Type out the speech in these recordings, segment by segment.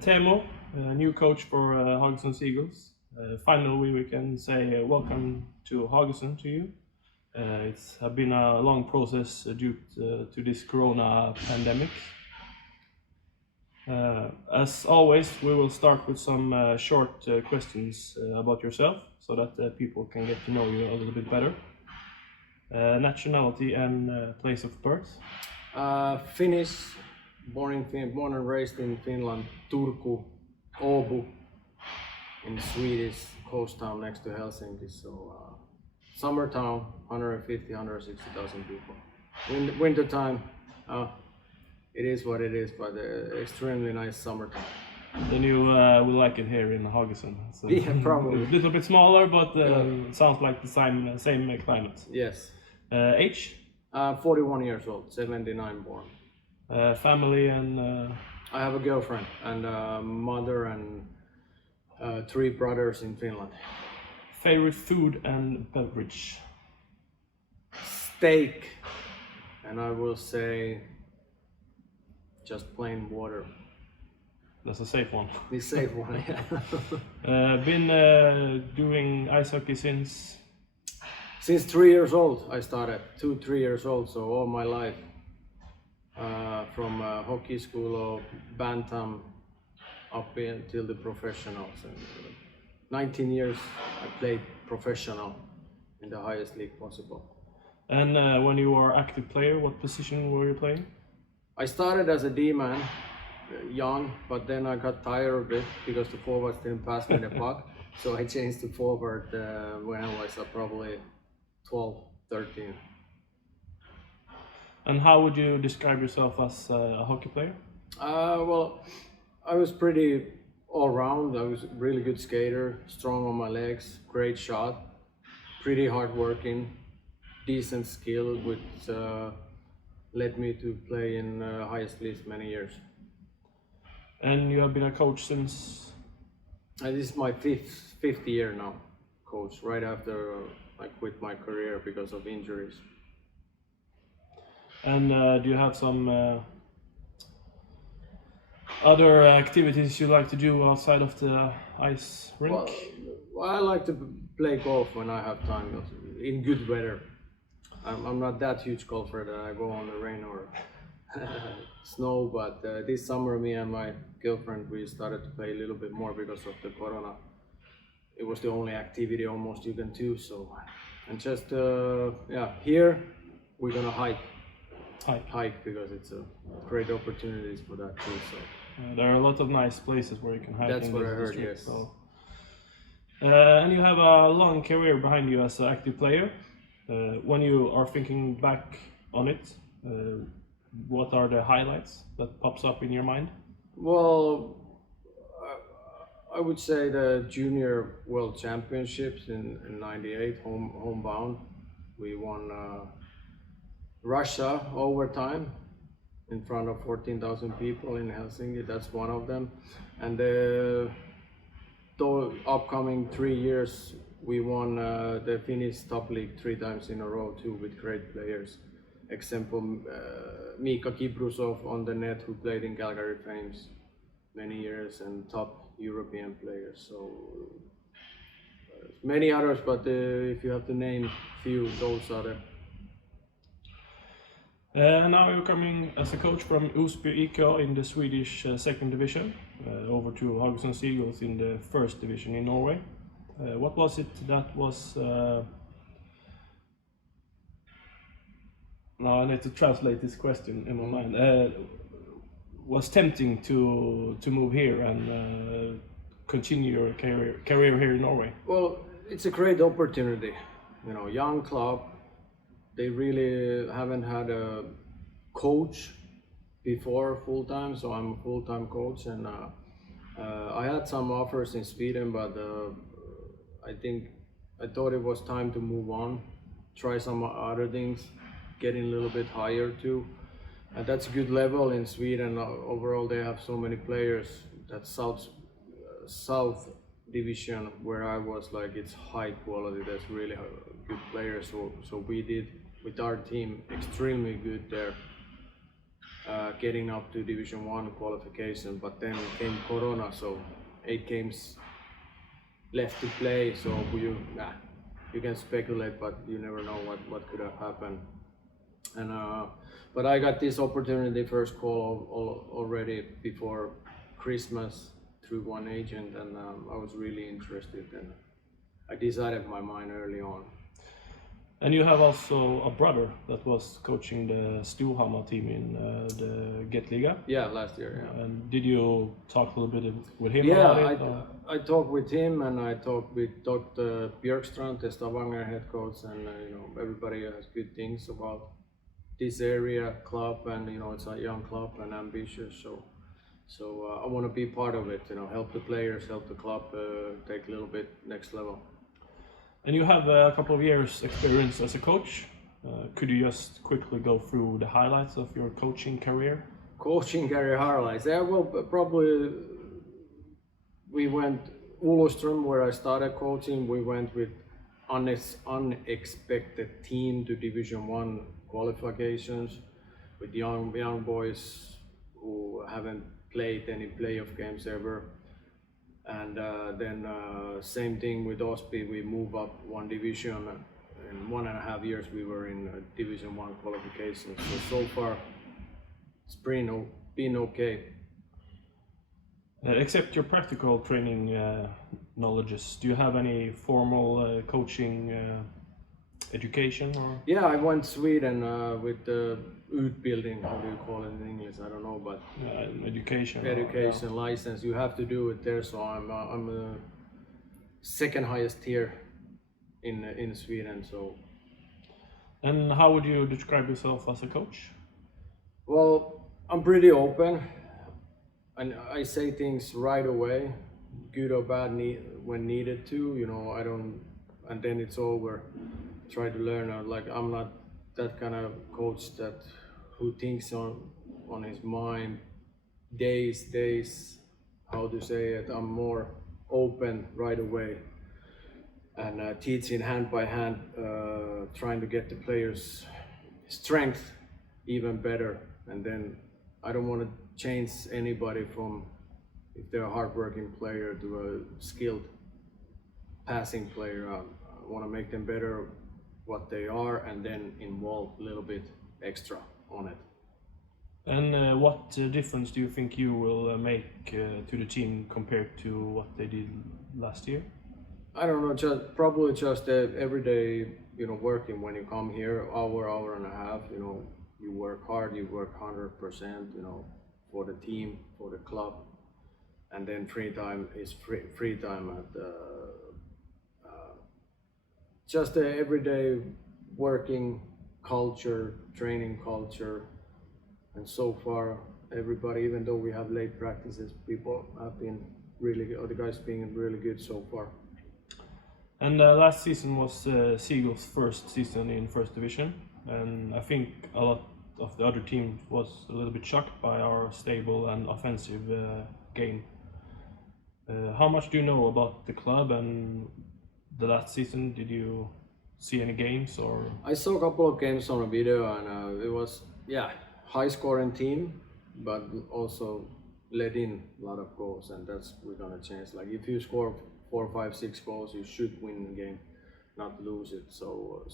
Teemu, new coach for Haugesund Eagles. Finally, we can say welcome to Haugesund to you. It's been a long process due to this corona pandemic. As always, we will start with some short questions about yourself so that people can get to know you a little bit better. Nationality and place of birth? Finnish, born and raised in Finland, Turku, Åbo, in Swedish coast town next to Helsinki. So summer town, 150, 160,000 people. Winter time, it is what it is, but extremely nice summer time. Then you will like it here in Haugesund. So Yeah, probably. A little bit smaller, but sounds like the same climate. Yes. Age? 41 years old, 79 born. Family and... I have a girlfriend and a mother and 3 brothers in Finland. Favorite food and beverage? Steak, and I will say just plain water. That's a safe one. The safe one, yeah. Been doing ice hockey since? Since 3 years old I started, 2-3 years old, so all my life. From hockey school or bantam up until the professionals. And 19 years I played professional in the highest league possible. And when you were active player, what position were you playing? I started as a D-man, young, but then I got tired of it because the forwards didn't pass me the puck. So I changed to forward when I was probably 12, 13. And how would you describe yourself as a hockey player? Well, I was pretty all round. I was a really good skater, strong on my legs, great shot, pretty hardworking, decent skill, which led me to play in highest leagues many years. And you have been a coach since? This is my fifth year now, coach, right after I quit my career because of injuries. And do you have some other activities you like to do outside of the ice rink? Well, I like to play golf when I have time, in good weather. I'm not that huge golfer that I go on the rain or snow, but this summer me and my girlfriend, we started to play a little bit more because of the corona. It was the only activity almost you can do, so. And just, here we're gonna hike because it's a great opportunities for that too. So there are a lot of nice places where you can hike. That's what I heard. District, yes. So. And you have a long career behind you as an active player. When you are thinking back on it, what are the highlights that pops up in your mind? Well, I would say the Junior World Championships in '98, homebound. We won Russia overtime in front of 14,000 people in Helsinki. That's one of them. And the upcoming 3 years, we won the Finnish top league 3 times in a row too, with great players. Example, Mika Kiprusov on the net, who played in Calgary Flames many years, and top European players. So many others, but if you have to name few, those are the. Now you're coming as a coach from Osby IK in the Swedish second division, over to Haugesund Eagles in the first division in Norway. What was it that was? Now I need to translate this question in my mind. Was tempting to move here and continue your career here in Norway? Well, it's a great opportunity. You know, young club. They really haven't had a coach before full-time, so I'm a full-time coach, and I had some offers in Sweden, but I thought it was time to move on, try some other things, getting a little bit higher too. And that's a good level in Sweden. Overall, they have so many players. That South division where I was, like, it's high quality. There's really good players. So we did with our team extremely good there. getting up to Division 1 qualification, but then came Corona, so 8 games left to play, so you can speculate, but you never know what could have happened. And but I got this opportunity, first call already before Christmas through one agent, and I was really interested, and I decided my mind early on. And you have also a brother that was coaching the Storhamar team in the Get-Liga. Yeah, last year. Yeah. And did you talk a little bit with him Yeah, about it? I talked with him, and I talked with Dr. Björkstrand, the Stavanger head coach, and everybody has good things about this area club, and it's a young club and ambitious. So I want to be part of it. Help the players, help the club take a little bit next level. And you have a couple of years experience as a coach. Could you just quickly go through the highlights of your coaching career? Coaching career highlights. Yeah, well, probably we went Olofström, where I started coaching. We went with unexpected team to Division 1 qualifications with young boys who haven't played any playoff games ever. And then same thing with Osby, we move up one division. In 1.5 years we were in Division 1 qualifications. So far it's been okay. Except your practical training knowledges, do you have any formal coaching education? Or? Yeah, I went to Sweden with the utbildning, how do you call it in English? I don't know, but education license. You have to do it there. So I'm second highest tier in Sweden. So. And how would you describe yourself as a coach? Well, I'm pretty open, and I say things right away, good or bad, when needed to. I don't, and then it's over. Try to learn. Like, I'm not that kind of coach who thinks on his mind days, how to say it. I'm more open right away, and teaching hand by hand, trying to get the players' strength even better. And then I don't want to change anybody from, if they're a hardworking player, to a skilled passing player. I want to make them better what they are, and then involve a little bit extra on it. And what difference do you think you will make to the team compared to what they did last year? I don't know, probably just everyday, working. When you come here, hour and a half, you work hard, you work 100%, for the team, for the club, and then free time is free time at just the everyday working culture, training culture. And so far, everybody, even though we have late practices, people have been really good, or the guys being really good so far. And last season was Seagulls' first season in First Division, and I think a lot of the other teams was a little bit shocked by our stable and offensive game. How much do you know about the club and the last season? Did you see any games or? I saw a couple of games on a video, and it was high scoring team, but also let in a lot of goals, and that's we're gonna change. Like, if you score 4, 5, 6 goals, you should win the game, not lose it. So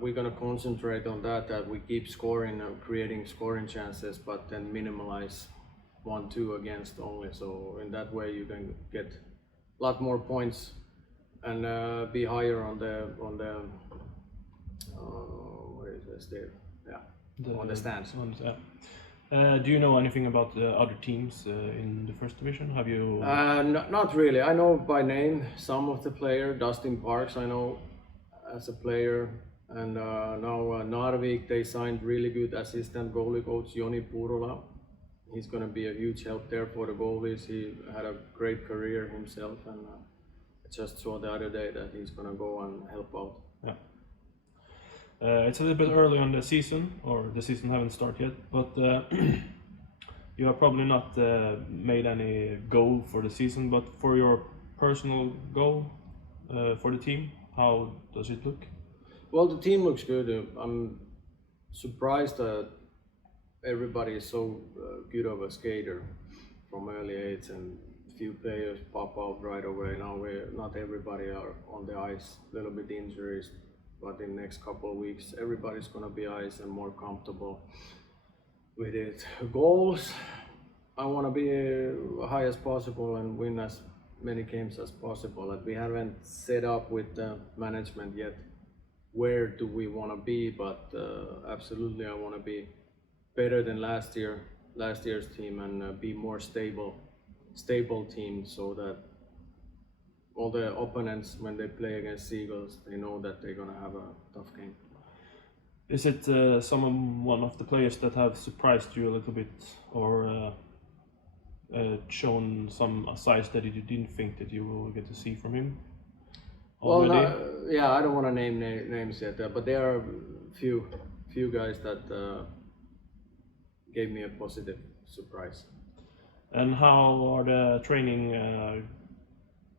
we're gonna concentrate on that we keep scoring and creating scoring chances, but then minimize 1-2 against only. So in that way you can get a lot more points and be higher on the where is this there? Yeah, on the stands. Do you know anything about the other teams in the First Division? Have you? Not really. I know by name some of the players. Dustin Parks, I know as a player, and now Narvik, they signed really good assistant goalie coach Joni Purola. He's going to be a huge help there for the goalies. He had a great career himself, and I just saw the other day that he's going to go and help out. Yeah. It's a little bit early on the season, or the season haven't started yet, but you have probably not made any goal for the season, but for your personal goal for the team, how does it look? Well, the team looks good. I'm surprised that everybody is so good of a skater from early age, and few players pop out right away. Now not everybody are on the ice, little bit injuries, but in next couple of weeks everybody's gonna be ice and more comfortable with it. Goals, I want to be high as possible and win as many games as possible. And we haven't set up with the management yet where do we want to be, but absolutely I want to be better than last year's team, and be more stable team, so that all the opponents, when they play against Seagulls, they know that they're gonna have a tough game. Is it one of the players that have surprised you a little bit, or shown some sides that you didn't think that you will get to see from him already? Well, yeah, I don't want to name names yet, but there are few guys that gave me a positive surprise. And how are the training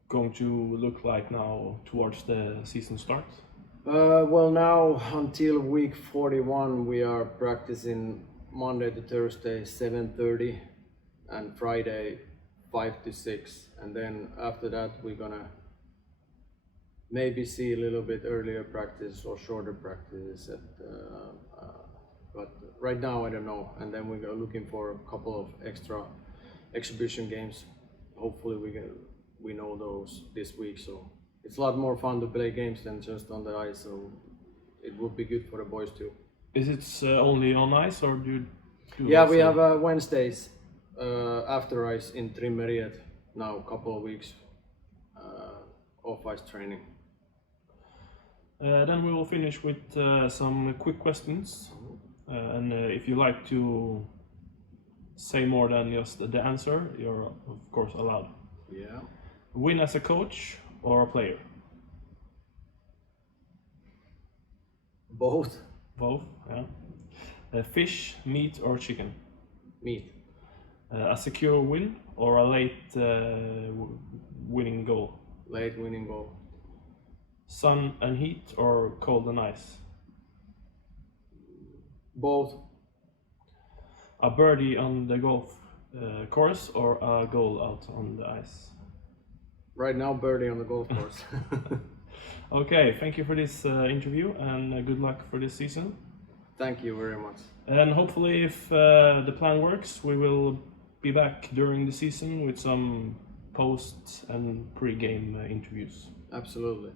going to look like now towards the season start? Well, now until week 41 we are practicing Monday to Thursday 7:30 and Friday 5 to 6, and then after that we're gonna maybe see a little bit earlier practice or shorter practices but right now I don't know. And then we're looking for a couple of extra exhibition games. Hopefully we know those this week, so it's a lot more fun to play games than just on the ice, so it would be good for the boys too. Is it only on ice, or do you Yeah, we have Wednesdays after ice in Trimmeriet now, a couple of weeks off ice training. Then we will finish with some quick questions, and if you like to say more than just the answer, you're of course allowed. Yeah. Win as a coach or a player? Both. Both, yeah. Fish, meat or chicken? Meat. A secure win or a late winning goal? Late winning goal. Sun and heat or cold and ice? Both. A birdie on the golf course or a goal out on the ice? Right now, birdie on the golf course. Okay, thank you for this interview, and good luck for this season. Thank you very much. And hopefully, if the plan works, we will be back during the season with some post and pre-game interviews. Absolutely.